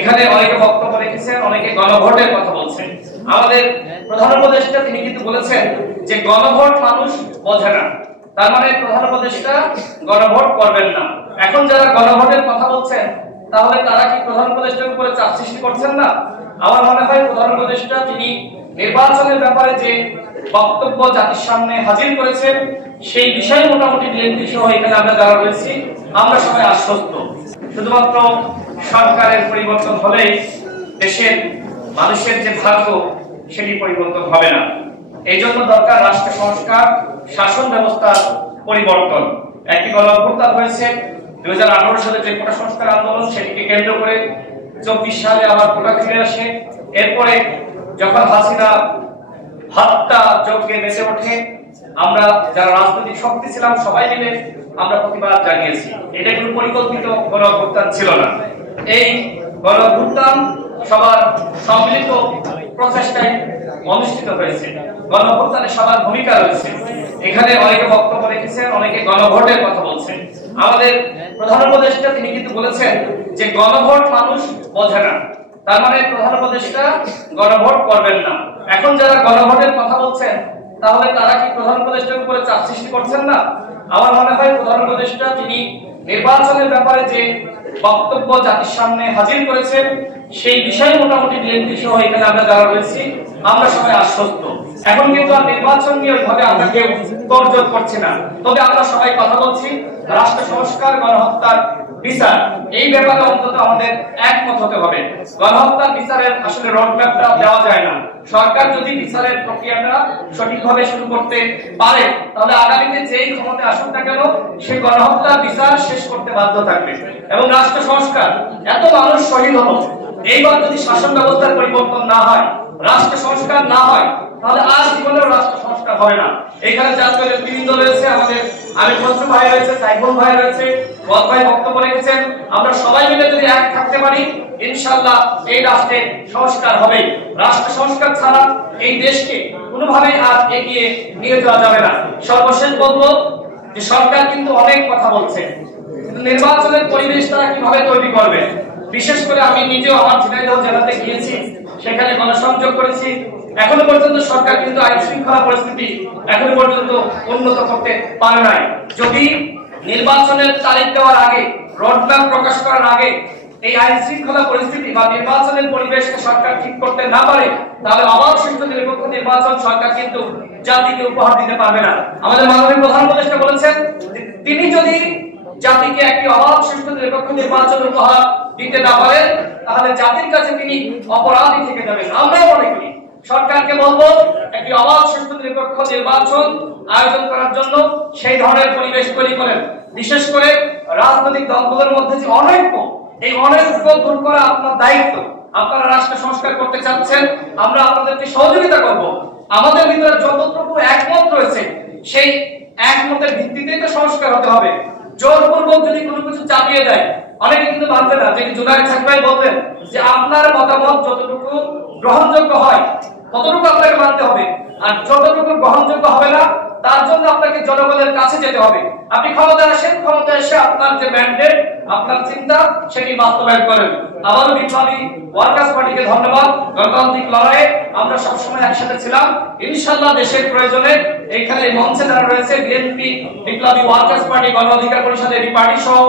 এখানে অনেকে বক্তব্য রেখেছেন, অনেকে গণভোটের কথা বলছেন। আমাদের প্রধান উপদেষ্টা তিনি কিন্তু বলেছেন যে গণভোট মানুষ বোঝে না, তার মানে প্রধান উপদেষ্টা গণভোট করবেন না। এখন যারা গণভোটের কথা বলছেন তাহলে তারা কি প্রধান উপদেষ্টার উপরে চাপ সৃষ্টি করছেন না? আমার মনে হয় প্রধান উপদেষ্টা তিনি নির্বাচনের ব্যাপারে যে বক্তব্য জাতির সামনে হাজির করেছেন সেই বিষয়ে মোটামুটি বিএনপি সহ এখানে আমরা যারা রয়েছি আমরা সবাই আশ্বস্ত। শুধুমাত্র সরকারের পরিবর্তন হলেই দেশের মানুষের যে ভাগ্য সেটি পরিবর্তন হবে না। এই জন্য দরকার রাষ্ট্র সংস্কার, শাসন ব্যবস্থার পরিবর্তন। একটি গণঅভ্যুত্থান হয়েছে 2018 সালে যে কোটা সংস্কার আন্দোলন, সেটিকে কেন্দ্র করে 24 সালে আবার কোটা ফিরে আসে। এরপরে যখন হাসিনা হত্যা যজ্ঞে মেতে ওঠে, আমরা যারা রাজনৈতিক শক্তি ছিলাম সবাই মিলে আমরা প্রতিবাদ জানিয়েছি। এটা কোনো পরিকল্পিত গণঅভ্যুত্থান ছিল না। এই গণঅভ্যুত্থান সবার সম্মিলিত প্রচেষ্টায় অনুষ্ঠিত হয়েছে। গণঅভ্যুত্থানে সবার ভূমিকা রয়েছে। এখানে অনেকে বক্তব্য রেখেছেন, অনেকে গণভোটের কথা বলছেন। আমাদের প্রধান উপদেষ্টা তিনি কিন্তু বলেছেন যে গণভোট মানুষ বোঝে না, তার মানে প্রধান উপদেষ্টা গণভোট করবেন না। এখন যারা গণভোটের কথা বলছেন তাহলে তারা কি প্রধান উপদেষ্টার উপরে চাপ সৃষ্টি করছেন না? আমার মনে হয় প্রধান উপদেষ্টা তিনি নির্বাচনের ব্যাপারে যে বক্তব্য জাতির সামনে হাজির করেছেন সেই বিষয়ে মোটামুটি বিএনপি সহ এখানে আমরা যারা রয়েছি আমরা সবাই আশ্বস্ত। এখন কিন্তু আর নির্বাচন নিয়ে ওইভাবে আমরা কেউ তর্জক করছি না, তবে আমরা সবাই কথা বলছি রাষ্ট্র সংস্কার, গণহত্যার বিচার, এই ব্যাপারে অন্তত আমাদের একমত হতে হবে। গণহত্যার বিচারের আসলে রোডম্যাপটা দেওয়া যায় না। সরকার যদি বিচারের প্রক্রিয়াটা সঠিকভাবে শুরু করতে পারে তাহলে আগামীতে যেই ক্ষমতায় আসুক না কেন সেই গণহত্যার বিচার শেষ করতে বাধ্য থাকবে। এবং রাষ্ট্র সংস্কার, এত মানুষ শহীদ হলো, এইবার যদি শাসন ব্যবস্থার পরিবর্তন না হয়, রাষ্ট্র সংস্কার না হয়, তাহলে আজ জীবনেও রাষ্ট্র সংস্কার হবে না। এখানে জাতীয় নেতৃবৃন্দ রয়েছে, আমাদের আমির খসরু ভাই রয়েছে, সাইফুল ভাই রয়েছে, ওয়াদ ভাই বক্তব্য রেখেছেন। আমরা সবাই মিলে যদি এক থাকতে পারি ইনশাআল্লাহ এই রাষ্ট্রের সংস্কার হবে। রাষ্ট্র সংস্কার ছাড়া এই দেশকে কোনোভাবেই আর এগিয়ে নিয়ে যাওয়া যাবে না। সর্বশেষ বলবো যে সরকার কিন্তু অনেক কথা বলছে, কিন্তু নির্বাচনের পরিবেশ তারা কিভাবে তৈরি করবে? বিশেষ করে আমি নিজেও আমার ঝিনাইদহ জেলাতে গিয়েছি, সেখানে গণসংযোগ করেছি। এখনো পর্যন্ত সরকার কিন্তু আইন শৃঙ্খলা পরিস্থিতি এখনো পর্যন্ত উন্নত করতে পারে নাই। যদি নির্বাচনের তারিখ দেওয়ার আগে, রোডম্যাপ প্রকাশ করার আগে এই আইন শৃঙ্খলা পরিস্থিতি বা নির্বাচনের পরিবেশকে সরকার ঠিক করতে না পারে তাহলে অবাধ সুষ্ঠু নিরপেক্ষ নির্বাচন সরকার কিন্তু জাতিকে উপহার দিতে পারবে না। আমাদের মাননীয় প্রধান উপদেষ্টা বলেছেন তিনি যদি জাতিকে একটি অবাধ সুষ্ঠু নিরপেক্ষ নির্বাচন উপহার দিতে না পারেন তাহলে জাতির কাছে তিনি অপরাধী থেকে যাবেন। আমরাও মনে করি সরকারকে বলবো একটি অবাধ সুষ্ঠু নিরপেক্ষ নির্বাচন আয়োজন করার জন্য সেই ধরনের পরিবেশ তৈরি করেন। বিশেষ করে রাজনৈতিক দলগুলোর মধ্যে যে অনৈক্য, এই অনৈক্য দূর করা আপনার দায়িত্ব। আপনারা রাষ্ট্র সংস্কার করতে চাচ্ছেন, আমরা আপনাদেরকে সহযোগিতা করব। আমাদের ভিতরে যতটুকু একমত রয়েছে সেই একমতের ভিত্তিতেই তো সংস্কার হতে হবে। জোরপূর্বক যদি কোনো কিছু চাপিয়ে দেয় অনেকে কিন্তু মানবে না। যে জুনায়েদ সাহেব ভাই বলতেন যে আপনার মতামত যতটুকু গ্রহণযোগ্য হয় ততটুকু আপনাকে মানতে হবে, আর যতটুকু গ্রহণযোগ্য হবে না তার জন্য আপনাকে জনগণের কাছে যেতে হবে। আপনি ক্ষমতায় আসেন, ক্ষমতায় এসে আপনার যে ম্যান্ডেট, আপনার চিন্তা সেটি বাস্তবায়ন করেন। আবারও বিপ্লবী ওয়ার্কার্স পার্টিকে ধন্যবাদ। গণতান্ত্রিক লড়াইয়ে আমরা সবসময় একসাথে ছিলাম। ইনশাআল্লাহ দেশের প্রয়োজনে এইখানে মঞ্চে যারা রয়েছে বিএনপি, বিপ্লবী ওয়ার্কার্স পার্টি, গণ অধিকার পরিষদ, এবি পার্টি সহ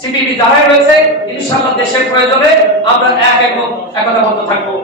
সিপিবি যারাই রয়েছে, ইনশাআল্লাহ দেশের প্রয়োজনে আমরা একতাবদ্ধ থাকবো।